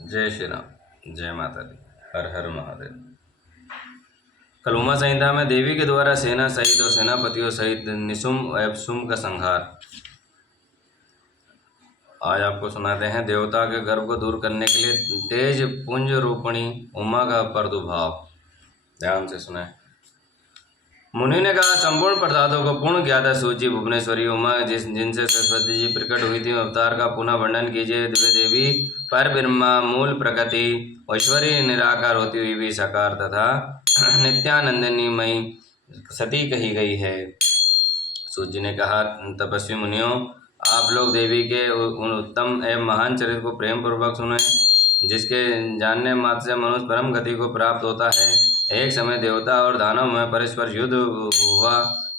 जय श्री राम। जय माता दी। हर हर महादेव। कल उमा संहिता में देवी के द्वारा सेना सहित और सेनापतियों सहित निशुम एवं शुम का संहार। आज आपको सुनाते हैं देवता के गर्भ को दूर करने के लिए तेज पुंज रूपणी उमा का प्रादुर्भाव। ध्यान से सुने। मुनि ने कहा, संपूर्ण प्रसादों को पूर्ण ज्ञाता सूची भुवनेश्वरी उमा जिनसे सरस्वती जी प्रकट हुई थी, अवतार का पुनः वर्णन कीजिए। दिव्य देवी पर ब्रह्मा मूल प्रकृति ऐश्वर्य निराकार होती हुई भी साकार तथा नित्यानंदिनी मई सती कही गई है। सूत जी ने कहा, तपस्वी मुनियों, आप लोग देवी के उन उत्तम एवं महान चरित्र को प्रेम पूर्वक सुने, जिसके जानने मात्र से मनुष्य परम गति को प्राप्त होता है। एक समय देवता और दानव में परस्पर युद्ध हुआ।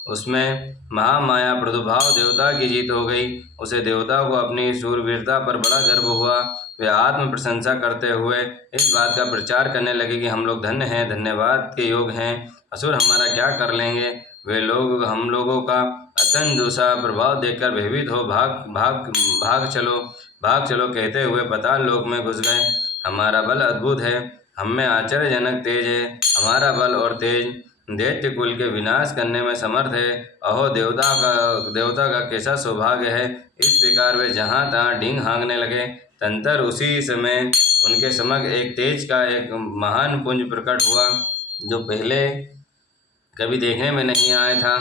उसमें महामाया प्रादुर्भाव देवता की जीत हो गई। उसे देवता को अपनी शूरवीरता पर बड़ा गर्व हुआ। वे आत्म प्रशंसा करते हुए इस बात का प्रचार करने लगे कि हम लोग धन्य हैं, धन्यवाद के योग हैं। असुर हमारा क्या कर लेंगे। वे लोग हम लोगों का अत्यंत दूसरा प्रभाव देखकर भयभीत हो भाग भाग भाग चलो कहते हुए पाताल लोक में घुस गए। हमारा बल अद्भुत है, हम में आश्चर्यजनक तेज है। हमारा बल और तेज दैत्य कुल के विनाश करने में समर्थ है। अहो देवता का कैसा सौभाग्य है। इस प्रकार वे जहाँ तहाँ डींग हाँकने लगे। तंतर उसी समय उनके समक्ष एक तेज का एक महान पुंज प्रकट हुआ, जो पहले कभी देखने में नहीं आया था।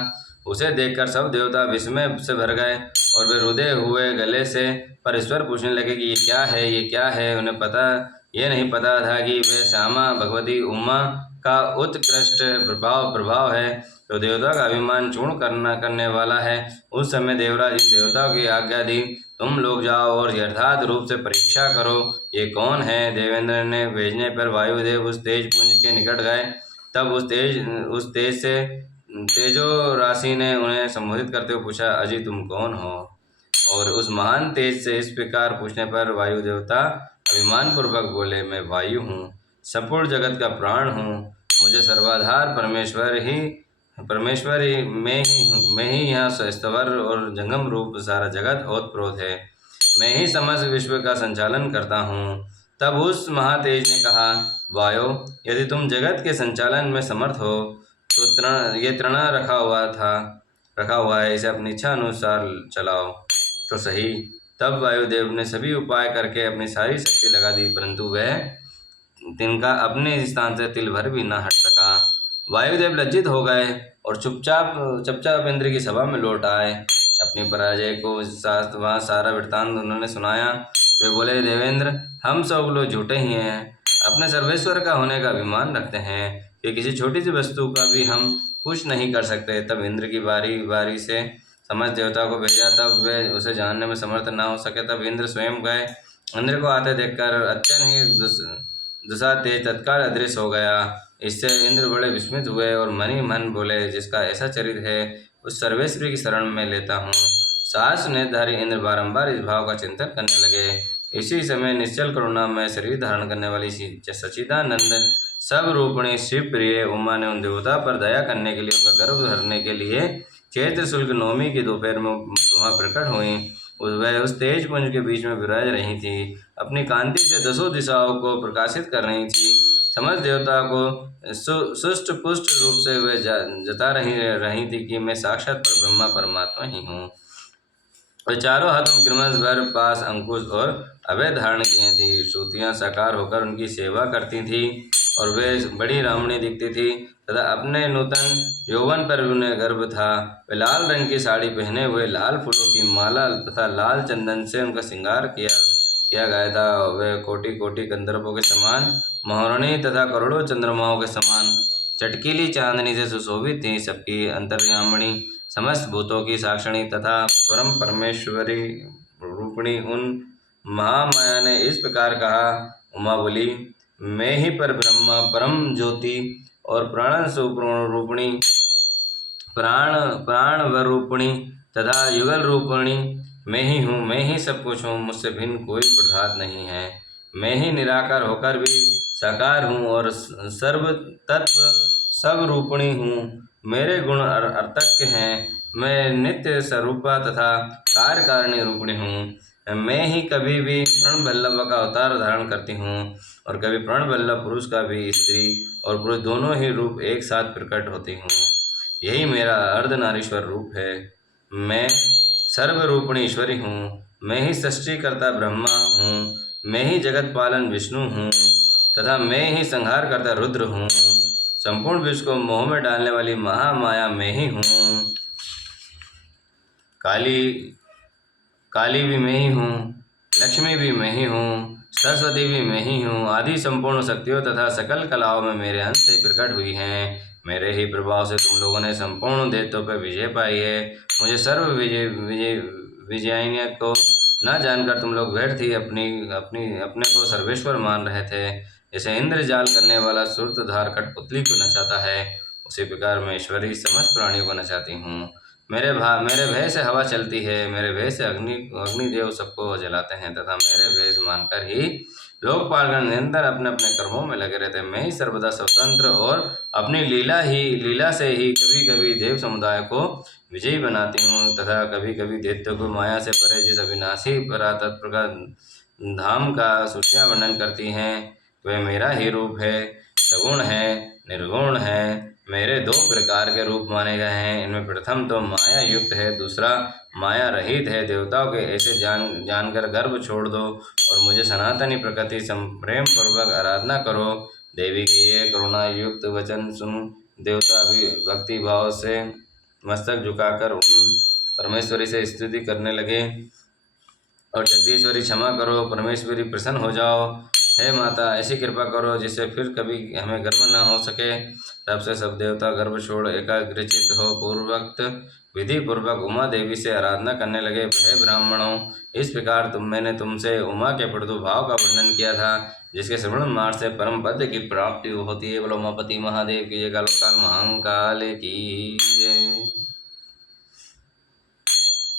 उसे देखकर सब देवता विस्मय से भर गए और वे रुदे हुए गले से परस्पर पूछने लगे कि ये क्या है, ये क्या है। उन्हें ये नहीं पता था कि वे श्यामा भगवती उमा का उत्कृष्ट प्रभाव है, तो देवता का अभिमान चूर्ण करने वाला है। उस समय देवराज इन देवताओं की आज्ञा दी, तुम लोग जाओ और यथार्थ रूप से परीक्षा करो, ये कौन है। देवेंद्र ने भेजने पर वायुदेव उस तेज पुंज के निकट गए। तब उस तेज से तेजो राशि ने उन्हें संबोधित करते हुए पूछा, अजी तुम कौन हो। और उस महान तेज से इस प्रकार पूछने पर वायु देवता अभिमान पूर्वक बोले, मैं वायु हूँ, संपूर्ण जगत का प्राण हूँ। मुझे सर्वाधार परमेश्वर ही मैं ही यहाँ स्थवर और जंगम रूप सारा जगत ओतप्रोत है। मैं ही समस्त विश्व का संचालन करता हूँ। तब उस महातेज ने कहा, वायो, यदि तुम जगत के संचालन में समर्थ हो तो ये तृणा रखा हुआ है, इसे अपनी इच्छा अनुसार चलाओ तो सही। तब वायुदेव ने सभी उपाय करके अपनी सारी शक्ति लगा दी, परंतु वह तिनका अपने स्थान से तिल भर भी न हट सका। वायुदेव लज्जित हो गए और चुपचाप इंद्र की सभा में लौट आए। अपनी पराजय को वहाँ सारा वृत्तांत उन्होंने सुनाया। वे बोले, देवेंद्र, हम सब लोग झूठे ही हैं, अपने सर्वेश्वर का होने का अभिमान रखते हैं कि किसी छोटी सी वस्तु का भी हम कुछ नहीं कर सकते। तब इंद्र की बारी से समस्त देवता को भेजा, तब वे उसे जानने में समर्थ न हो सके। तब इंद्र स्वयं गए। इंद्र को आते देखकर अत्यंत ही दुसा तेज तत्काल अदृश्य हो गया। इससे इंद्र बड़े विस्मित हुए और मन ही मन बोले, जिसका ऐसा चरित्र है उस सर्वेश्वरी की शरण में लेता हूँ। साहस नेत्रधारी इंद्र बारंबार इस भाव का चिंतन करने लगे। इसी समय निश्चल करुणा में शरीर धारण करने वाली सच्चिदानंद सब रूपणी शिव प्रिय उमा ने उन देवता पर दया करने के लिए, उनका गर्भ धरने के लिए चैत्र शुक्ल नवमी की दोपहर में वहाँ प्रकट हुई। वह उस तेज पुंज के बीच में विराज रही थी, अपनी कांति से दसों दिशाओं को प्रकाशित कर रही थी। समस्त देवता को सुष्ट पुष्ट रूप से वे जता रही थी कि मैं साक्षात पर ब्रह्मा परमात्मा ही हूँ। और चारों हाथों में क्रमश भर पास अंकुश और अभय धारण किए थी। श्रुतियाँ साकार होकर उनकी सेवा करती थी और वे बड़ी रामणी दिखती थी तथा अपने नूतन यौवन पर उन्हें गर्व था। वे लाल रंग की साड़ी पहने हुए, लाल फूलों की माला तथा लाल चंदन से उनका श्रृंगार किया गया था। वे कोटि कोटि गंधर्वों के समान, महारानी तथा करोड़ों चंद्रमाओं के समान चटकीली चांदनी से सुशोभित थी। सबकी अंतर्यामिणी, समस्त भूतों की साक्षिणी तथा परम परमेश्वरी रूपिणी उन महामाया ने इस प्रकार कहा। उमा बोली, मैं ही पर ब्रह्मा परम ज्योति और प्राण रूपिणी, प्राण व रूपिणी तथा युगल रूपिणी मैं ही हूँ। मैं ही सब कुछ हूँ, मुझसे भिन्न कोई पदार्थ नहीं है। मैं ही निराकार होकर भी साकार हूँ और सर्व तत्व सब रूपिणी हूँ। मेरे गुण अर्थज्ञ हैं। मैं नित्य स्वरूपा तथा कार्यकारिणी रूपिणी हूँ। मैं ही कभी भी प्रण बल्लभ का अवतार धारण करती हूँ और कभी प्रण बल्लभ पुरुष का भी स्त्री और पुरुष दोनों ही रूप एक साथ प्रकट होती हूँ। यही मेरा अर्धनारीश्वर रूप है। मैं सर्वरूपिणी ईश्वरी हूँ। मैं ही सृष्टिकर्ता ब्रह्मा हूँ। मैं ही जगत पालन विष्णु हूँ तथा मैं ही संहार करता रुद्र हूँ। संपूर्ण विश्व को मोह में डालने वाली महामाया मैं ही हूँ। काली भी मैं ही हूँ, लक्ष्मी भी मैं ही हूँ, सरस्वती भी मैं ही हूँ। आदि संपूर्ण शक्तियों तथा सकल कलाओं में मेरे अंश से प्रकट हुई हैं। मेरे ही प्रभाव से तुम लोगों ने संपूर्ण दैत्यों पर विजय पाई है। मुझे सर्व विजयान्य को न जानकर तुम लोग व्यर्थ ही अपने को सर्वेश्वर मान रहे थे। जैसे इंद्रजाल करने वाला सूत्रधार कठपुतली को नचाता है, उसी प्रकार मैं ईश्वरी समस्त प्राणियों को नचाती हूँ। मेरे भय से हवा चलती है। मेरे भय से अग्निदेव सबको जलाते हैं तथा मेरे भय मानकर ही लोकपालगण निरंतर अपने अपने कर्मों में लगे रहते हैं। मैं ही सर्वदा स्वतंत्र और अपनी लीला से ही कभी कभी देव समुदाय को विजयी बनाती हूँ तथा कभी कभी दैत्यों को माया से परे जिस अविनाशी परातत्व का धाम का सूचियाँ वर्णन करती हैं, वह मेरा ही रूप है। सगुण है, निर्गुण है। मेरे दो प्रकार के रूप माने गए हैं। इनमें प्रथम तो माया युक्त है, दूसरा माया रहित है। देवताओं के ऐसे जानकर गर्भ छोड़ दो और मुझे सनातनी प्रकृति प्रेम पूर्वक आराधना करो। देवी की ये करुणा युक्त वचन सुन देवता भी भक्ति भाव से मस्तक झुकाकर उन परमेश्वरी से स्तुति करने लगे और जगदीश्वरी क्षमा करो, परमेश्वरी प्रसन्न हो जाओ। हे माता, ऐसी कृपा करो जिससे फिर कभी हमें गर्व न हो सके। तब से सब देवता गर्भ छोड़ एकाग्रचित हो पूर्वक्त विधि पूर्वक उमा देवी से आराधना करने लगे। हे ब्राह्मणों, इस प्रकार मैंने तुमसे उमा के प्रादुर्भाव का वर्णन किया था, जिसके श्रवण मार्ग से परम पद की प्राप्ति होती है। बोलो उमापति महादेव की जय। काल महाकाल की जय।